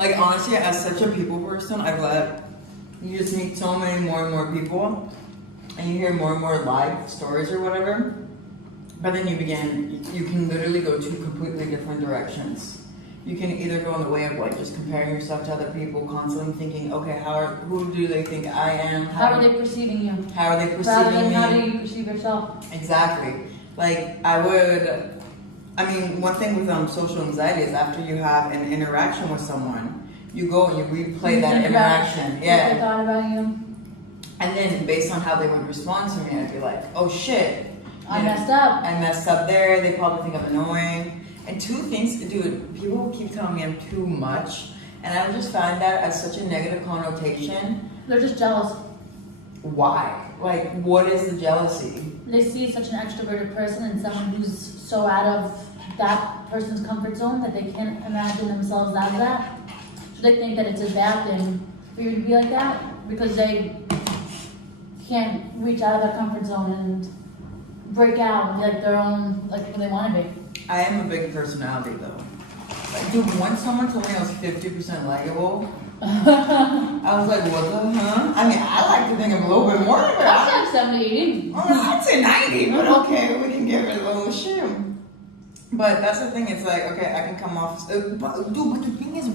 Like honestly, as such a people person, I'm glad you just meet so many more and more people, and you hear more and more life stories or whatever. But then you can literally go two completely different directions. You can either go in the way of like just comparing yourself to other people, constantly thinking, okay, who do they think I am? How are they perceiving you? How are they Rather perceiving than me? how do you perceive yourself? Exactly. Like one thing with social anxiety is after you have an interaction with someone, you go and you replay that interaction. What Yeah. they thought about you. And then based on how they would respond to me, I'd be like, oh shit. I messed up. I messed up there. They probably think I'm annoying. And two things, dude, people keep telling me I'm too much. And I just find that as such a negative connotation. They're just jealous. Why? Like, what is the jealousy? They see such an extroverted person and someone who's so out of that person's comfort zone that they can't imagine themselves as that. So they think that it's a bad thing for you to be like that because they can't reach out of that comfort zone and break out and be like their own, like who they want to be. I am a big personality though. Like, dude, once someone told me I was 50% likable, I was like, what the huh? I mean, I like to think I'm a little bit more, but That's like 70, 80. I'd say 90, but okay, we can get rid of a little shit. But that's the thing, it's like, okay, I can come off, but the thing is,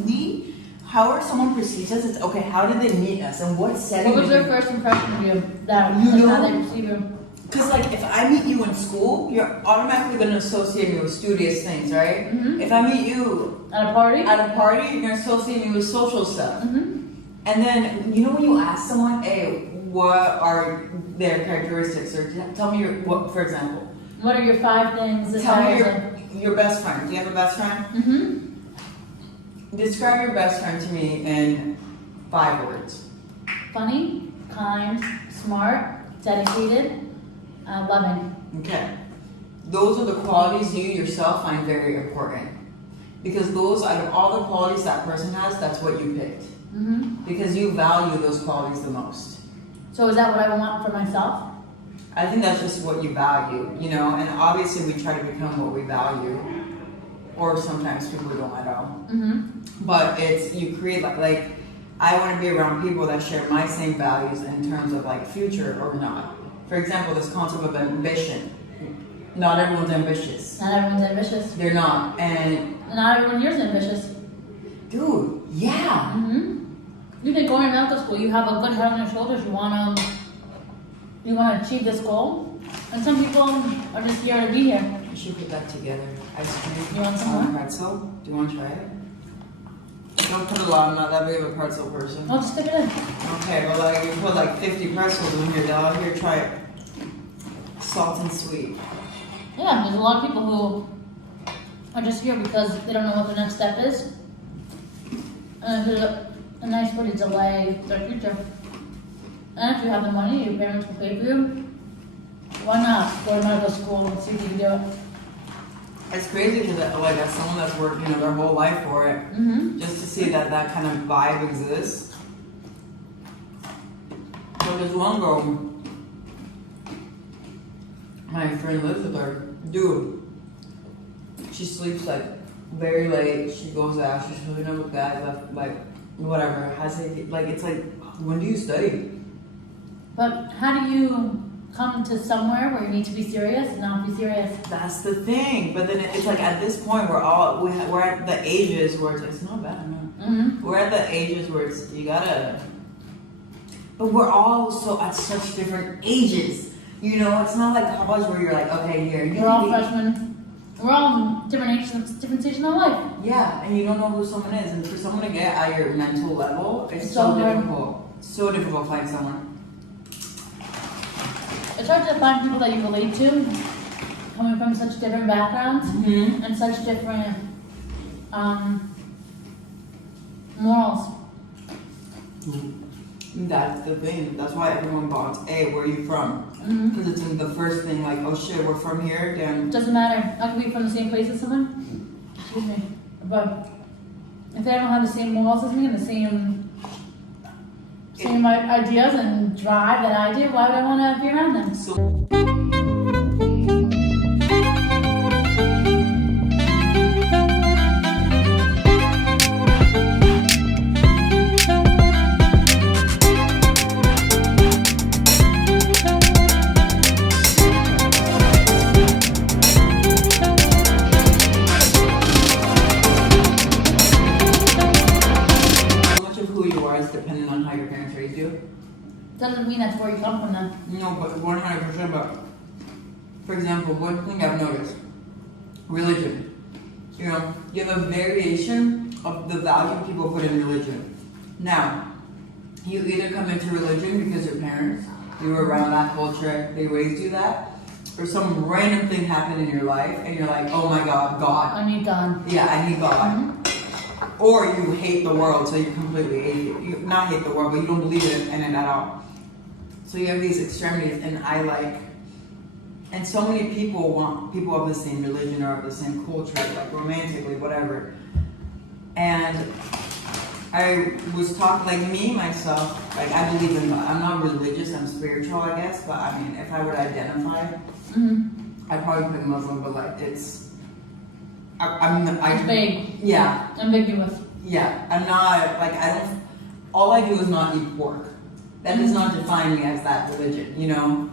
how are someone perceives us, it's okay, how did they meet us, and what setting? What was their first impression of you? That You like know? how they perceive you. Because like, if I meet you in school, you're automatically going to associate me with studious things, right? Mm-hmm. If I meet you At a party? at a party, you're going to associate me with social stuff. Mm-hmm. And then, you know when you ask someone, hey, what are their characteristics, or tell me what, for example, What are your 5 things that tell me matters? your best friend. Do you have a best friend? Mm-hmm. Describe your best friend to me in 5 words. Funny, kind, smart, dedicated, loving. Okay. Those are the qualities you yourself find very important. Because those, out of all the qualities that person has, that's what you picked. Mm-hmm. Because you value those qualities the most. So is that what I want for myself? I think that's just what you value, you know, and obviously we try to become what we value. Or sometimes people don't at all. Mm-hmm. But it's, you create like I want to be around people that share my same values in terms of like future or not. For example, this concept of ambition. Not everyone's ambitious. Not everyone's ambitious. They're not. And Not everyone here's ambitious. dude, yeah. Mm-hmm. You think going to medical school, you have a good head on your shoulders, you wanna achieve this goal. And some people are just here to be here. You should put that together. Ice cream. You want some more? Pretzel? Do you want to try it? Don't put a lot. I'm not that big of a pretzel person. I'll just stick it in. Okay, but like you put like 50 pretzels in here, dog. Here, try it. Salt and sweet. Yeah, there's a lot of people who are just here because they don't know what the next step is. And there's a nice way to delay their future. And if you have the money, your parents will pay for you. Why not go to medical school and see if you can do it? It's crazy because like as someone that's worked, you know, their whole life for it, Mm-hmm. just to see that that kind of vibe exists. So there's one girl, my friend lives with her. Dude, she sleeps like very late. She goes out. She's hooking up with guys, like whatever. Has it like it's like when do you study? But how do you come to somewhere where you need to be serious and not be serious? That's the thing. But then it's like at this point we're at the ages where it's not bad. No. Mm-hmm. We're at the ages where it's you gotta. But we're all so at such different ages. You know, it's not like college where you're like, okay, here. We're all freshmen. We're all different ages, different stages in our life. Yeah, and you don't know who someone is, and for someone to get at your mental level, it's So so hard. difficult. So difficult to find someone. It's hard to find people that you relate to, coming from such different backgrounds Mm-hmm. and such different morals. That's the thing. That's why everyone bonds. Hey, where are you from? Mm-hmm. Because it's in the first thing, like, oh shit, we're from here. Then Doesn't matter. I could be from the same place as someone. Excuse me. But if they don't have the same morals as me and the same ideas and drive that I do, why would I want to be around them? so. how your parents raised you. Doesn't mean that's where you come from then. No, but 100%. But for example, one thing I've noticed, religion. You know, you have a variation of the value people put in religion. Now, you either come into religion because your parents, you were around that culture, they raised you that, or some random thing happened in your life and you're like, oh my God, God. I need God. Yeah, I need God. Mm-hmm. Or you hate the world, so you completely hate it. You not hate the world, but you don't believe in it at all. So you have these extremities, and and so many people want people of the same religion or of the same culture, like romantically, whatever. And I was talking, like me, myself, like I believe in God. I'm not religious, I'm spiritual, I guess, but I mean, if I would identify, I'd probably put Muslim, but like it's, It's vague. Yeah. Ambiguous. Yeah, I'm not, like, all I do is not eat pork. That does not define me as that religion, you know?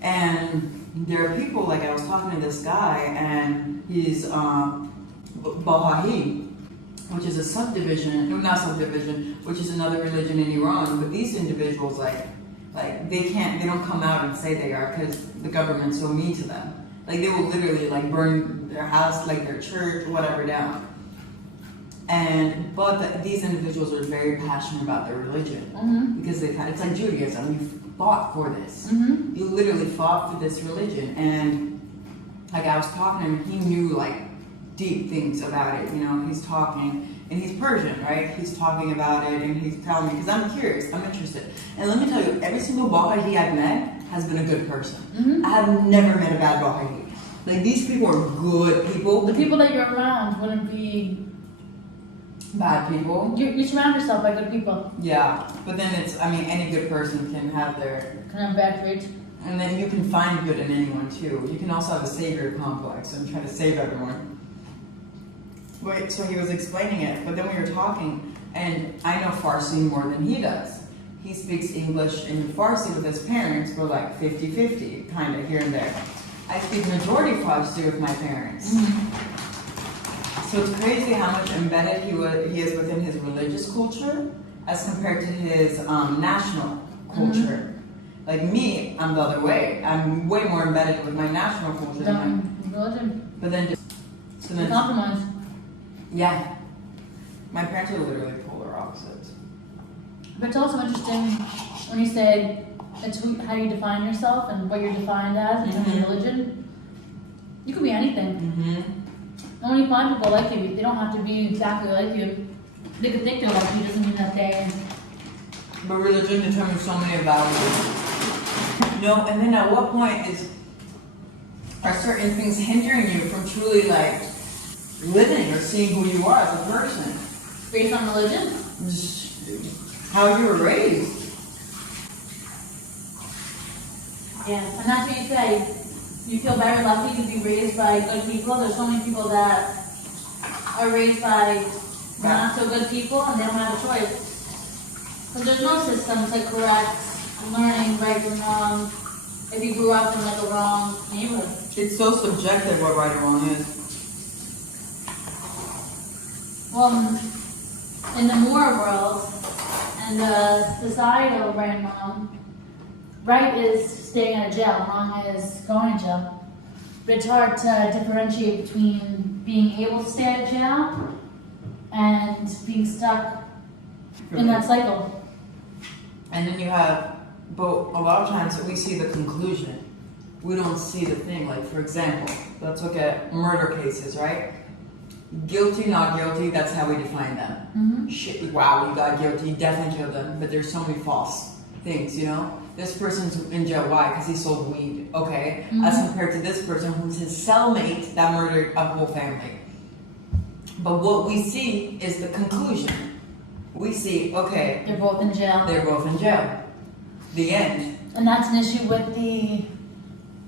And there are people, like I was talking to this guy, and he's Baha'i, which is a subdivision, no, not subdivision, which is another religion in Iran. But these individuals, like they don't come out and say they are because the government's so mean to them. Like they will literally like burn their house, like their church, whatever down. But these individuals are very passionate about their religion because it's like Judaism. You fought for this. You literally fought for this religion, and like I was talking to him, he knew like deep things about it. You know, he's talking, and he's Persian, right? He's talking about it, and he's telling me because I'm curious, I'm interested. And let me tell you, every single Baha'i I've met has been a good person. I have never met a bad Baha'i. Like these people are good people. The people that you're around wouldn't be Bad people. You surround yourself by good people. Yeah, but then any good person can have bad traits. and then you can find good in anyone too. You can also have a savior complex and try to save everyone. Wait, so he was explaining it, but then we were talking, and I know Farsi more than he does. He speaks English and Farsi with his parents. We're like 50-50, kind of here and there. I speak majority Farsi with my parents. So it's crazy how much embedded he is within his religious culture as compared to his national culture. Like me, I'm the other way. I'm way more embedded with my national culture than religion. But then Compromise. Yeah. My parents are literally polar opposites. But it's also interesting when you say it's how you define yourself and what you're defined as in terms of religion. You could be anything. And when you find people like you, they don't have to be exactly like you. They could think they're like you, doesn't mean that they... But religion determines so many values. No, and then at what point are certain things hindering you from truly like living or seeing who you are as a person? Based on religion? Just how you were raised. Yeah, and that's what you say. You feel very lucky to be raised by good people. There's so many people that are raised by not so good people and they don't have a choice. Because there's no system to correct learning right from wrong if you grew up in like a wrong neighborhood. It's so subjective what right or wrong is. Well, in the moral world and the societal right and wrong, right is staying out of jail, wrong is going to jail. But it's hard to differentiate between being able to stay out of jail and being stuck in that cycle. And then you have, but a lot of times we see the conclusion. We don't see the thing. Like, for example, let's look at murder cases, right? Guilty, not guilty, that's how we define them. Shit, wow, you got guilty, definitely killed them. But there's so many false things, you know? This person's in jail, why? Because he sold weed, okay? As compared to this person who's his cellmate that murdered a whole family. But what we see is the conclusion. We see, okay, They're both in jail. they're both in jail. The end. And that's an issue with the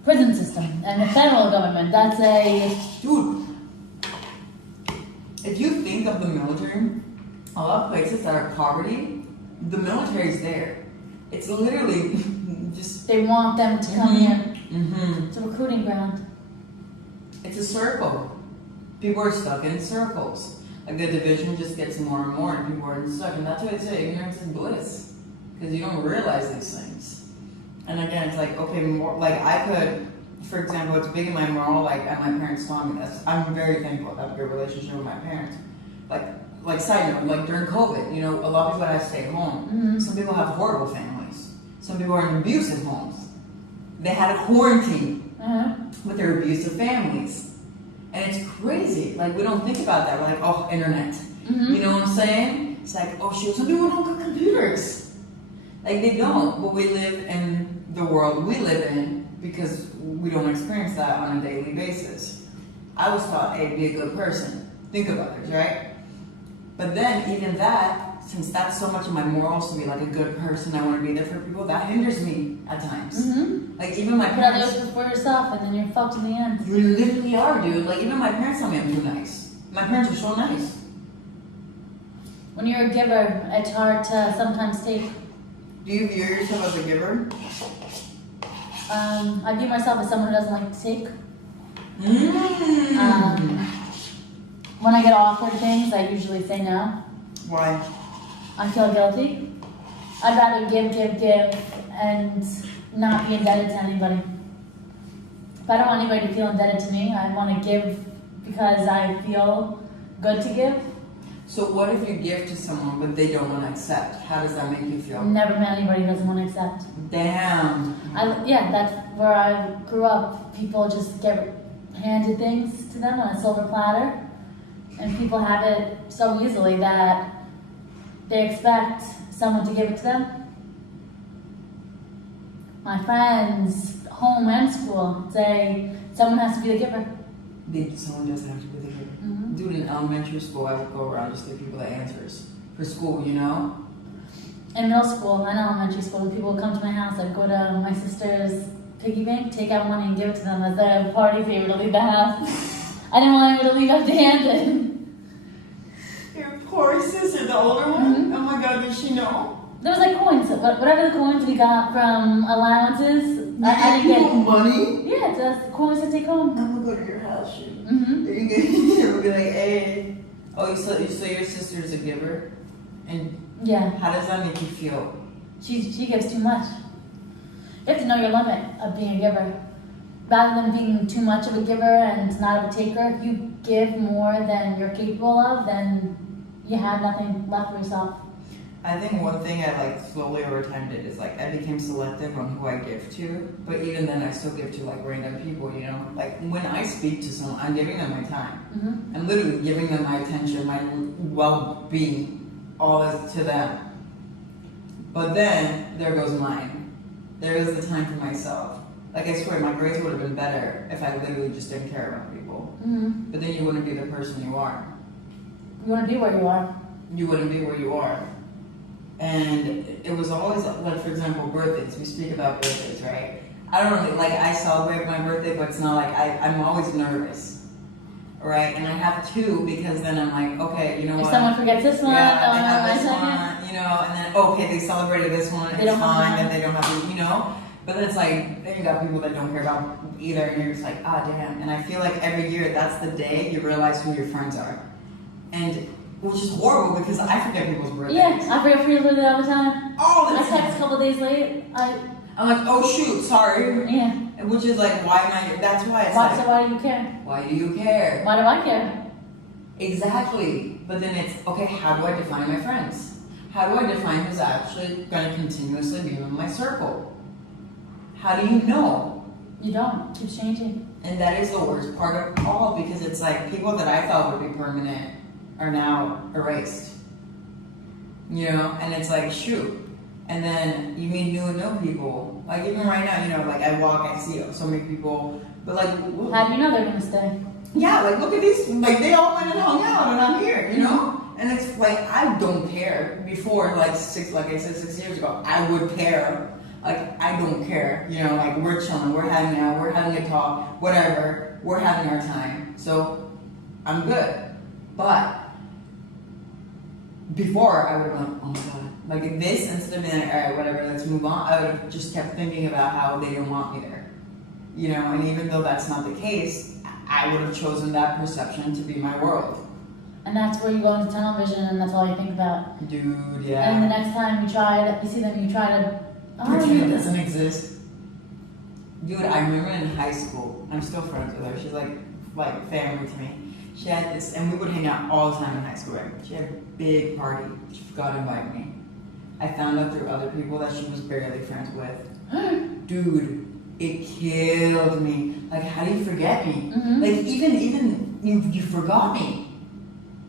prison system and the federal government. That's a... Dude, if you think of the military, a lot of places that are poverty, the military's there. It's literally just... They want them to come here. Mm-hmm. It's a recruiting ground. It's a circle. People are stuck in circles. Like the division just gets more and more, and people are stuck. And that's why I say ignorance is bliss, because you don't realize these things. And again, it's like, okay, more like I could, for example, it's big in my moral. Like, and my parents taught me this. I'm very thankful to have a good relationship with my parents. Like side note, like during COVID, you know, a lot of people had to stay home. Mm-hmm. Some people have horrible families. Some people are in abusive homes. They had a quarantine with their abusive families. And it's crazy. Like, we don't think about that. We're like, oh, internet. Mm-hmm. You know what I'm saying? It's like, oh, shoot, some people don't got computers. Like, they don't. But we live in the world we live in because we don't experience that on a daily basis. I was taught, hey, be a good person. Think of others, right? But then, even that, since that's so much of my morals to be like a good person, I want to be there for people, that hinders me at times. Mm-hmm. Like, even my Put parents... others before yourself, and then you're fucked in the end. You literally are, dude. Like, even my parents tell me I'm too nice. My parents are so nice. When you're a giver, it's hard to sometimes take. Do you view yourself as a giver? I view myself as someone who doesn't like to take. When I get offered things, I usually say no. Why? I feel guilty. I'd rather give, and not be indebted to anybody. If I don't want anybody to feel indebted to me, I want to give because I feel good to give. So what if you give to someone but they don't want to accept? How does that make you feel? Never met anybody who doesn't want to accept. Damn. That's where I grew up. People just get handed things to them on a silver platter, and people have it so easily that they expect someone to give it to them. My friends, home and school, say someone has to be the giver. Someone does have to be the giver. Mm-hmm. Dude, in elementary school, I would go around just give people the answers for school, you know? In middle school and elementary school, when people would come to my house, I'd go to my sister's piggy bank, take out money and give it to them as a party favor to leave the house. I didn't want anyone to leave empty-handed. Your poor sister, the older one? Mm-hmm. Oh my god, did she know? There was like coins, whatever the coins we got from allowances, I didn't get. Money? Yeah, the coins to take home. I'm gonna go to your house, shoot. Mm-hmm. You can be like, hey. Oh, so your sister's a giver? And Yeah, how does that make you feel? she gives too much. You have to know your limit of being a giver. Rather than being too much of a giver and not of a taker, if you give more than you're capable of, then you have nothing left for yourself. I think one thing I like slowly over time did is like I became selective on who I give to, but even then I still give to like random people, you know? Like when I speak to someone, I'm giving them my time. Mm-hmm. I'm literally giving them my attention, my well-being, all is to them. But then there goes mine. There is the time for myself. Like I swear, my grades would have been better if I literally just didn't care about people. Mm-hmm. But then you wouldn't be the person you are. You want to be where you are. You wouldn't be where you are. And it was always, like, for example, birthdays. We speak about birthdays, right? I don't really, like, I celebrate my birthday, but it's not like, I'm always nervous, right? And I have to, because then I'm like, okay, you know If what? someone forgets this one, Yeah, oh, they have no, this I one, you know, and then, okay, they celebrated this one, They it's don't have fine, mine. and they don't have to, you know? But then it's like, then you got people that don't care about either, and you're just like, ah, damn. And I feel like every year, that's the day you realize who your friends are. And which is horrible because I forget people's birthdays. Yeah, I forget for your birthday all the time. All the I text time. a couple days late. I'm like, oh shoot, sorry. Yeah. Which is like, why am I? That's why it's Why, so like, why do you care? why do you care? Why do I care? Exactly. But then it's, okay, how do I define my friends? How do I define who's actually going to continuously be in my circle? How do you know? You don't. It keeps changing. And that is the worst part of all because it's like people that I thought would be permanent are now erased. You know, and it's like, shoot. And then you meet new people. Like even right now, you know, like I walk, I see so many people, but like, How do you know they're gonna stay? yeah, like look at these, like they all went and hung out and I'm here, you know? And it's like, I don't care. Before, like I said, 6 years ago, I would care. Like, I don't care, you know, like we're chilling, we're hanging out, we're having a talk, whatever, we're having our time. So, I'm good. But, before, I would have gone, oh my god, like this, instead of being like, alright, whatever, let's move on, I would have just kept thinking about how they didn't want me there. You know, and even though that's not the case, I would have chosen that perception to be my world. And that's where you go into tunnel vision, and that's all you think about. Dude, And the yeah. next time you see them, you try to, Pretend it doesn't exist. Dude, I remember in high school, I'm still friends with her. She's like family to me. She had this, and we would hang out all the time in high school, right? She had a big party. She forgot to invite me. I found out through other people that she was barely friends with. Dude, it killed me. Like, how do you forget me? Mhm. Like, even you forgot me.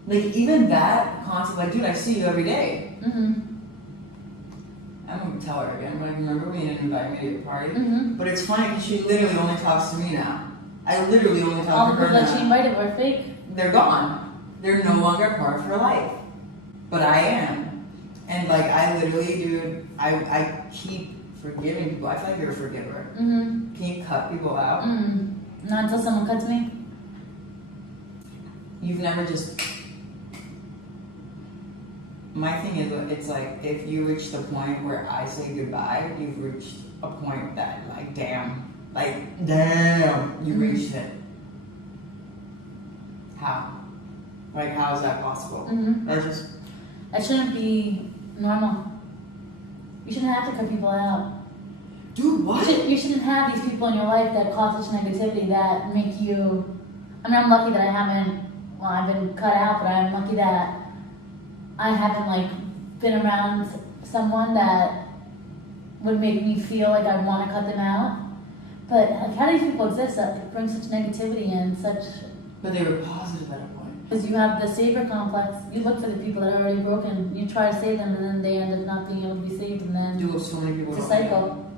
Like, even that concept, like, dude, I see you every day. I'm gonna tell her again, like, remember when you didn't invite me to your party? But it's funny because she literally only talks to me now. I literally only All talk the to her people that she now. invited were fake. They're gone. They're no longer a part of her life. But I am. And like, I literally, dude, I keep forgiving people. I feel like you're a forgiver. Can you cut people out? Not until someone cuts me. You've never just. My thing is, it's like, if you reach the point where I say goodbye, you've reached a point that, like, damn, you reached it. How? Like, how is that possible? That's just. That shouldn't be normal. You shouldn't have to cut people out. Dude, what? You shouldn't have these people in your life that cause such negativity that make you. I mean, I'm lucky that I haven't. Well, I've been cut out, but I'm lucky that I haven't like been around someone that would make me feel like I want to cut them out. But like, how do these people exist that bring such negativity and such? But they were positive at a point. Because you have the savior complex. You look for the people that are already broken. You try to save them, and then they end up not being able to be saved, and then Dude, so many people it's a don't cycle.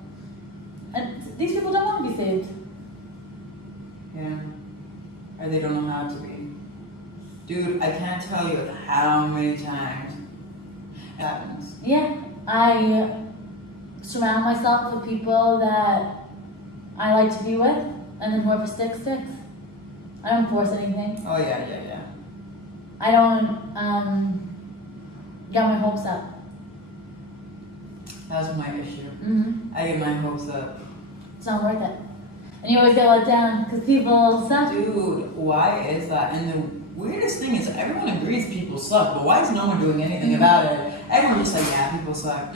And these people don't want to be saved. Yeah. Or they don't know how to be. Dude, I can't tell you how many times it happens. Yeah, I surround myself with people that I like to be with, and then whoever sticks, sticks. I don't force anything. Oh, yeah. I don't get my hopes up. That's my issue. I get my hopes up. It's not worth it. And you always get let down because people suck. Dude, why is that? And the weirdest thing is everyone agrees people suck, but why is no one doing anything about it? Everyone's just like, yeah, people suck.